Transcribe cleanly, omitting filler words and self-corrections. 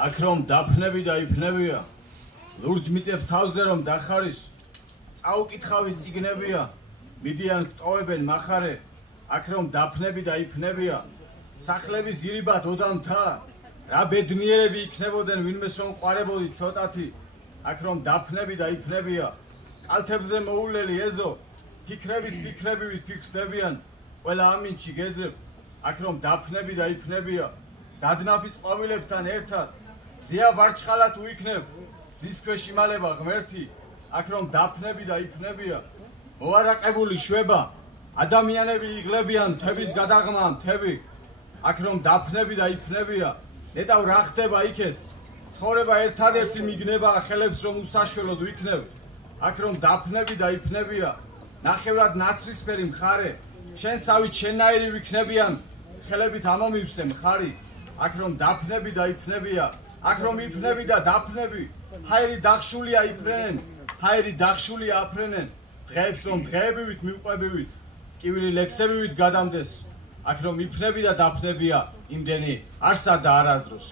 აქ რომ დაფნები და იფნებია, ლურჯ მიწებს თავზე რომ დახარის, წაუკითხავი წიგნებია, მიდიან გტოვებენ მახარე, აქ რომ დაფნები და იფნებია, სახლების ირიბად ოდამთა, რა ბედნიერები იქნებოდნენ ვინმეს რომ ყვარებოდი ცოტათი, აქ რომ დაფნები და იფნებია, კალთებზე მოულელი ეზო, ფიქრების ფიქრებივით ფიქრდებიან, ყველა ამინჩი გეძებ, აქ რომ დაფნები და იფნებია, დადნაფის ყვავილებთან ერთად, ზია ვარჩხალად უიქნებ, ძის ქვეშ იმალება ღმერთი, აქ რომ დაფნები და იფნებია, მოვარაყებული შვება, ადამიანები იღლებიან მთების გადაღმა მთები, აქ რომ დაფნები და იფნებია, ნეტავ რა ხდება იქეთ, ცხოვრება ერთადერთი მიგნება ხელებს რომ უსაშველოდ ვიქნებთ, აქ რომ დაფნები და იფნებია, ნახევრად ნაცრისფერი მხარე, შენსავით შენნაირი ვიქნებიან, ხელებით ამომივსე მხარი, აქ რომ დაფნები და იფნებია, აქ რომ იფნები და დაფნები, ჰაერი დახშულია იფრენენ, ჰაერი დახშულია აფრენენ, დღეებს რომ დღეებივით მივყვებივით, კივილი ლექსებივით გადამდეს, აქ რომ იფნები და დაფნებია, იმდენი არსად და არასდროს.